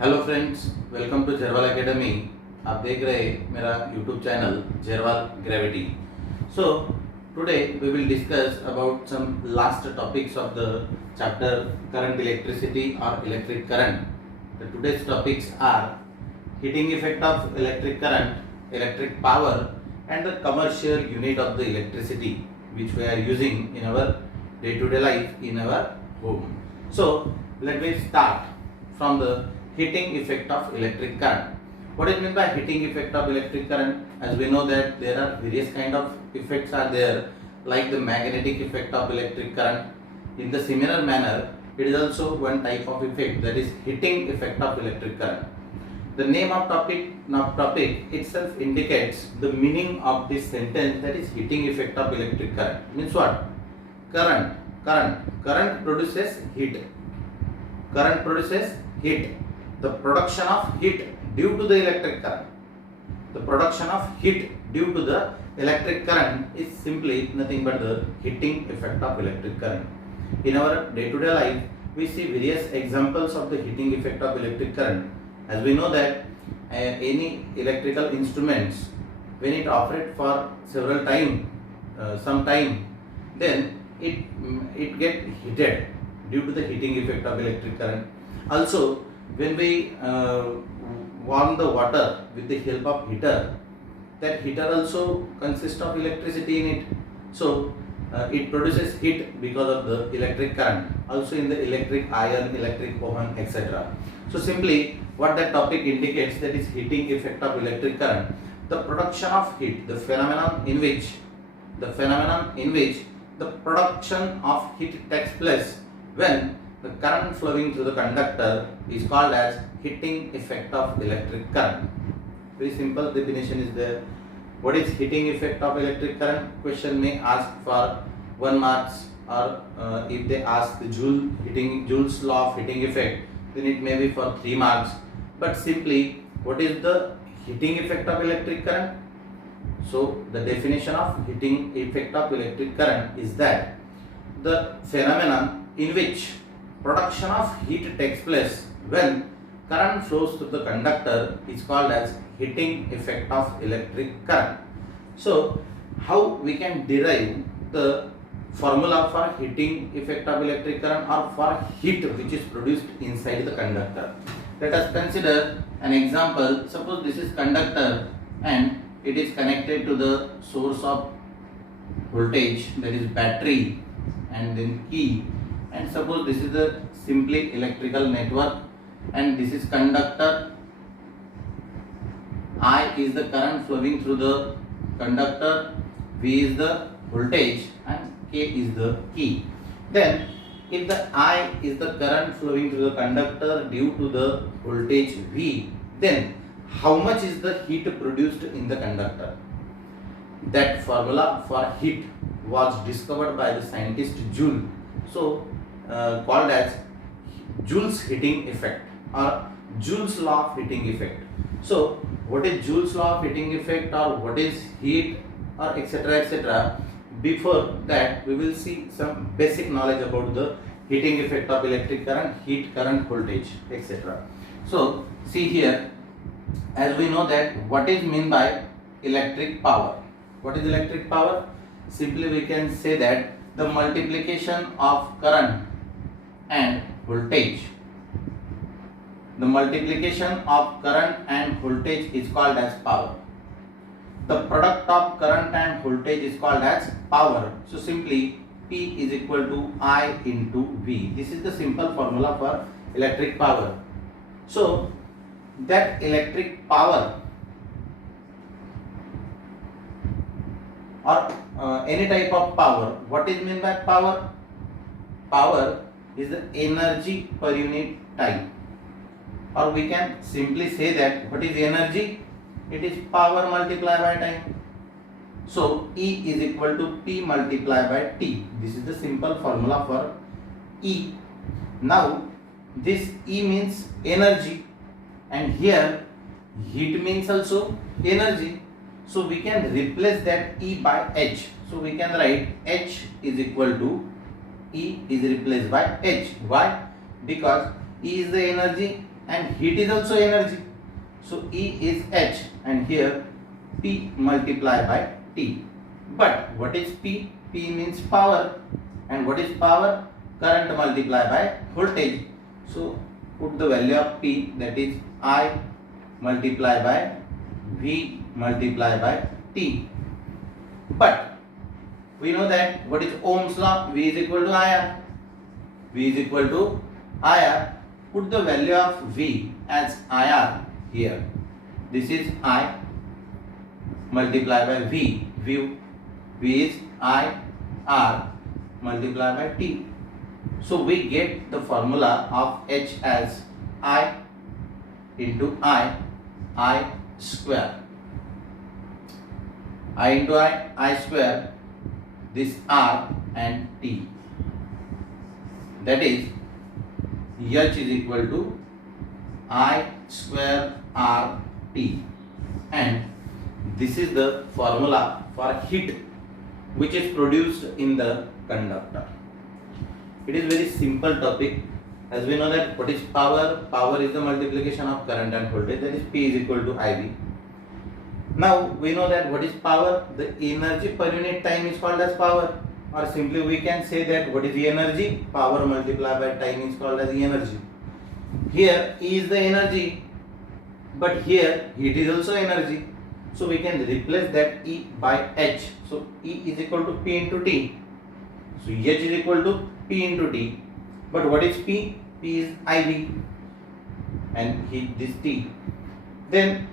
Hello friends, welcome to Jerwal academy. आप देख रहे हैं मेरा YouTube channel Jerwal gravity. So today we will discuss about some last topics of the chapter current electricity और electric current. The today's topics are heating effect of electric currnt, electric power and the commercial unit of the electricity which we are using in our day to day life in our home. So let me start from the heating effect of electric current. What is meant by heating effect of electric current? As we know that there are various kind of effects are there, like the magnetic effect of electric current. In the similar manner, it is also one type of effect, that is heating effect of electric current. The name of topic itself indicates the meaning of this sentence, that is heating effect of electric current. Means what? Current produces heat. Current produces heat. The production of heat due to the electric current. The production of heat due to the electric current is simply nothing but the heating effect of electric current. In our day-to-day life, we see various examples of the heating effect of electric current. As we know that any electrical instruments, when it operates for several time, some time, then it get heated due to the heating effect of electric current. Also, when we warm the water with the help of heater, that heater also consists of electricity in it. So it produces heat because of the electric current. Also in the electric iron, electric oven, etc. So simply what that topic indicates, that is heating effect of electric current. The production of heat, the phenomenon in which the production of heat takes place when the current flowing through the conductor is called as heating effect of electric current. Very simple definition is there. What is heating effect of electric current? Question may ask for 1 marks, or if they ask the Joule's law of heating effect, then it may be for 3 marks. But simply, what is the heating effect of electric current? So the definition of heating effect of electric current is that the phenomenon in which production of heat takes place when current flows through the conductor is called as heating effect of electric current. So how we can derive the formula for heating effect of electric current, or for heat which is produced inside the conductor? Let us consider an example. Suppose this is conductor and it is connected to the source of voltage, that is battery, and then key, and suppose this is the simply electrical network, and this is conductor. I is the current flowing through the conductor, V is the voltage, and K is the key. Then if the I is the current flowing through the conductor due to the voltage V, then how much is the heat produced in the conductor? That formula for heat was discovered by the scientist Joule, so called as Joule's heating effect, or Joule's law of heating effect. So what is Joule's law of heating effect, or what is heat, or etc. Before that, we will see some basic knowledge about the heating effect of electric current, heat, current, voltage, etc. So see here, as we know that what is meant by electric power. What is electric power? Simply we can say that the multiplication of current and voltage. The multiplication of current and voltage is called as power. The product of current and voltage is called as power. So simply P is equal to I into V. This is the simple formula for electric power. So that electric power, or any type of power, what is meant by power? Power is the energy per unit time, or we can simply say that what is energy? It is power multiplied by time. So E is equal to P multiplied by T. This is the simple formula for E. Now this E means energy, and here heat means also energy. So we can replace that E by H. So we can write H is equal to E is replaced by H. Why? Because E is the energy and heat is also energy. So E is H and here P multiplied by T. But what is P? P means power. And what is power? Current multiplied by voltage. So put the value of P, that is I multiplied by V multiplied by T. But we know that what is Ohm's law? V is equal to IR. V is equal to IR. Put the value of V as IR here. This is I multiplied by V. V is I R multiplied by T. So we get the formula of H as I into I square. I into I square, this R and T. That is H is equal to I square R T. And this is the formula for heat which is produced in the conductor. It is very simple topic. As we know that what is power? Power is the multiplication of current and voltage, that is P is equal to IV. Now we know that what is power? The energy per unit time is called as power, or simply we can say that what is the energy? Power multiplied by time is called as the energy. Here E is the energy, but here heat is also energy. So we can replace that E by H. So E is equal to P into T. So H is equal to P into T. But what is P? P is IV and heat this T. Then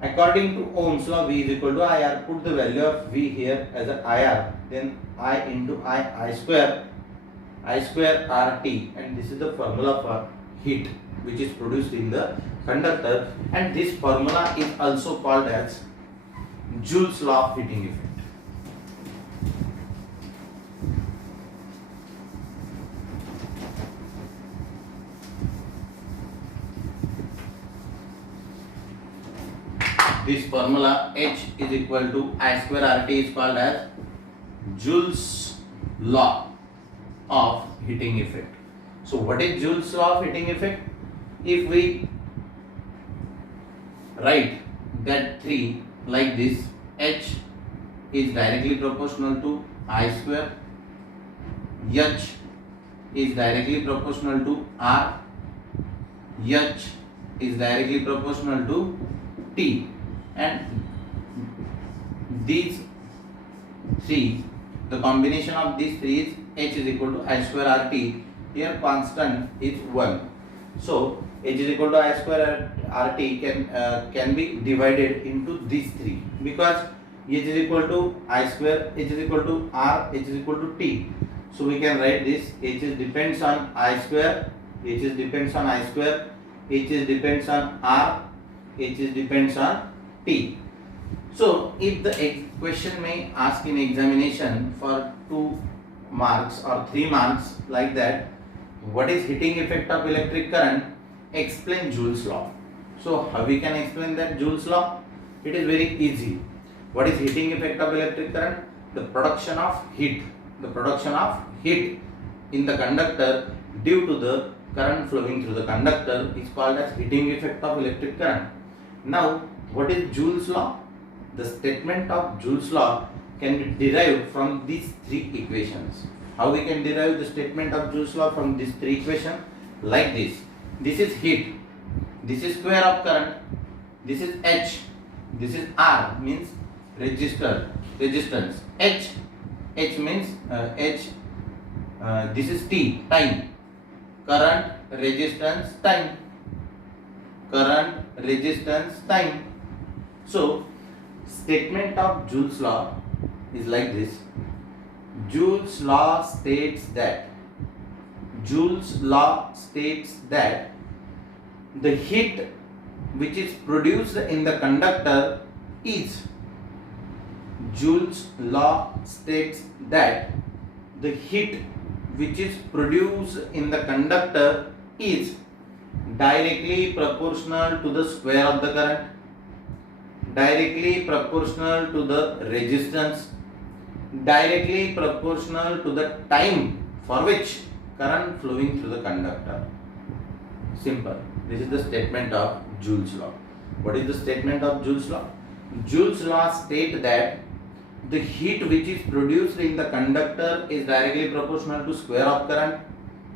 according to Ohm's law, V is equal to IR. Put the value of V here as a IR. Then I into I square RT. And this is the formula for heat which is produced in the conductor. And this formula is also called as Joule's law of heating effect. This formula H is equal to I square RT is called as Joule's law of heating effect. So what is Joule's law of heating effect? If we write that 3 like this, H is directly proportional to I square, H is directly proportional to R, H is directly proportional to T. And these three, the combination of these three is H is equal to I square RT. Here constant is 1. So H is equal to I square RT can be divided into these three, because H is equal to I square, H is equal to R, H is equal to T. So we can write this H is depends on I square, H is depends on I square, H is depends on R, H is depends on T. So if the question may ask in examination for 2 marks or 3 marks like that, what is heating effect of electric current? Explain Joule's law. So how we can explain that Joule's law? It is very easy. What is heating effect of electric current? The production of heat. The production of heat in the conductor due to the current flowing through the conductor is called as heating effect of electric current. Now, what is Joule's law? The statement of Joule's law can be derived from these 3 equations. How we can derive the statement of Joule's law from these 3 equations? Like this. This is heat. This is square of current. This is H. This is R, means resistance. H means this is T, time. Current, resistance, time. Current, resistance, time. So statement of Joule's law is like this. Joule's law states that the heat which is produced in the conductor is, Joule's law states that the heat which is produced in the conductor is directly proportional to the square of the current, directly proportional to the resistance, directly proportional to the time for which current flowing through the conductor. Simple. This is the statement of Joule's law. What is the statement of Joule's law? Joule's law states that the heat which is produced in the conductor is directly proportional to square of current,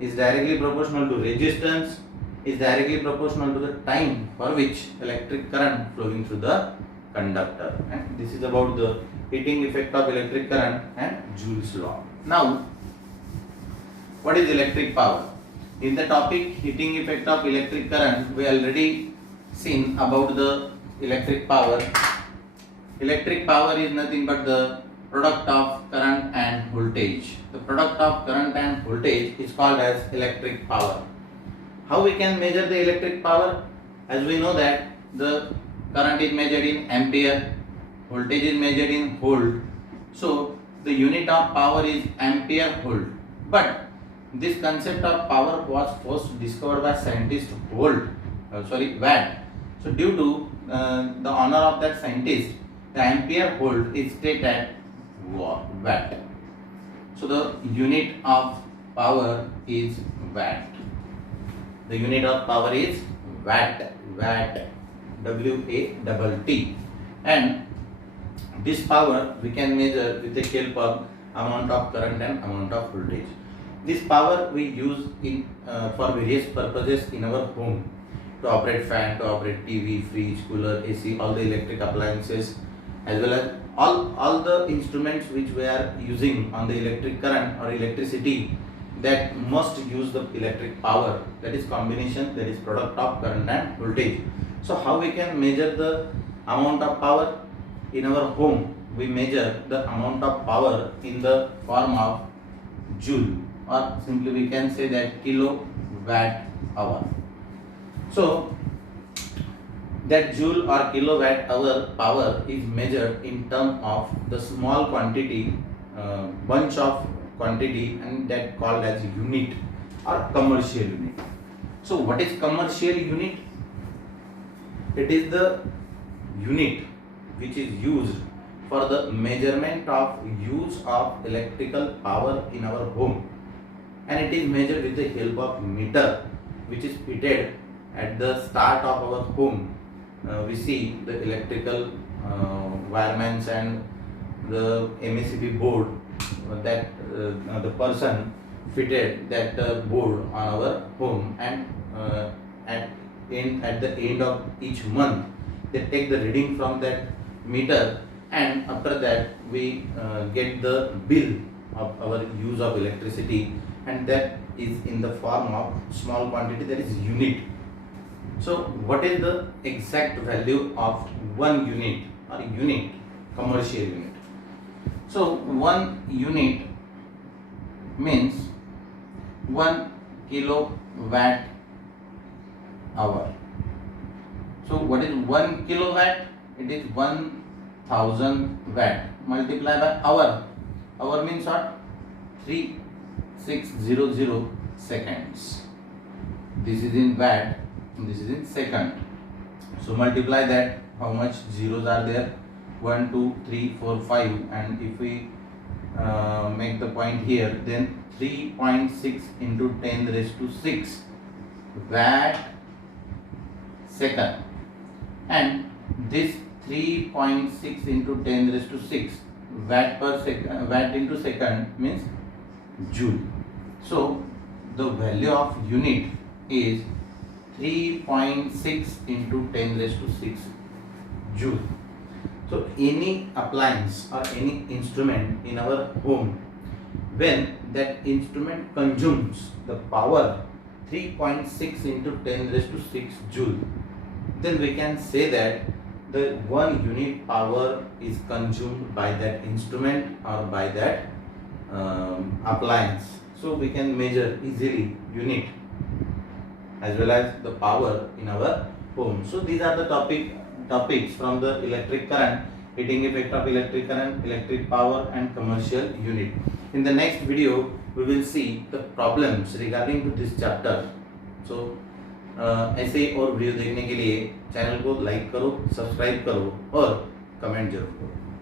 is directly proportional to resistance, is directly proportional to the time for which electric current flowing through the conductor. And this is about the heating effect of electric current and Joule's law. Now, what is electric power? In the topic heating effect of electric current, we already seen about the electric power. Electric power is nothing but the product of current and voltage. The product of current and voltage is called as electric power. How we can measure the electric power? As we know that the current is measured in ampere, voltage is measured in volt. So the unit of power is ampere volt. But this concept of power was first discovered by scientist Watt. So due to the honor of that scientist, the ampere volt is stated at watt. So the unit of power is watt. The unit of power is watt. W-A-T-T. And this power we can measure with the help of amount of current and amount of voltage. This power we use in for various purposes in our home, to operate fan, to operate TV, fridge, cooler, AC, all the electric appliances, as well as all the instruments which we are using on the electric current or electricity, that must use the electric power, that is combination, that is product of current and voltage. So how we can measure the amount of power in our home? We measure the amount of power in the form of joule, or simply we can say that kilowatt hour. So that joule or kilowatt hour power is measured in terms of the small quantity, bunch of quantity, and that called as unit or commercial unit. So what is commercial unit? It is the unit which is used for the measurement of use of electrical power in our home, and it is measured with the help of meter which is fitted at the start of our home. We see the electrical wirements and the MACB board, that the person fitted that board on our home, and at the end of each month they take the reading from that meter, and after that we get the bill of our use of electricity, and that is in the form of small quantity, that is unit. So what is the exact value of 1 unit or unit, commercial unit? So 1 unit means 1 kilowatt hour. So what is 1 kilowatt? It is 1000 watt multiplied by hour. Hour means what? 3600 seconds. This is in watt, this is in second. So multiply that. How much zeros are there? 1, 2, 3, 4, 5. And if we make the point here, then 3.6 into 10 raised to 6 watt second. And this 3.6 into 10 raised to 6 watt per second, watt into second means joule. So the value of unit is 3.6 into 10 raised to 6 joule. So any appliance or any instrument in our home, when that instrument consumes the power 3.6 into 10 raised to 6 joule, then we can say that the 1 unit power is consumed by that instrument or by that appliance. So we can measure easily unit as well as the power in our home. So these are the topics from the electric current, heating effect of electric current, electric power, and commercial unit. In the next video we will see the problems regarding to this chapter. So ऐसे ही और video देखने के लिए channel को like करो, subscribe करो और comment जरूर करो.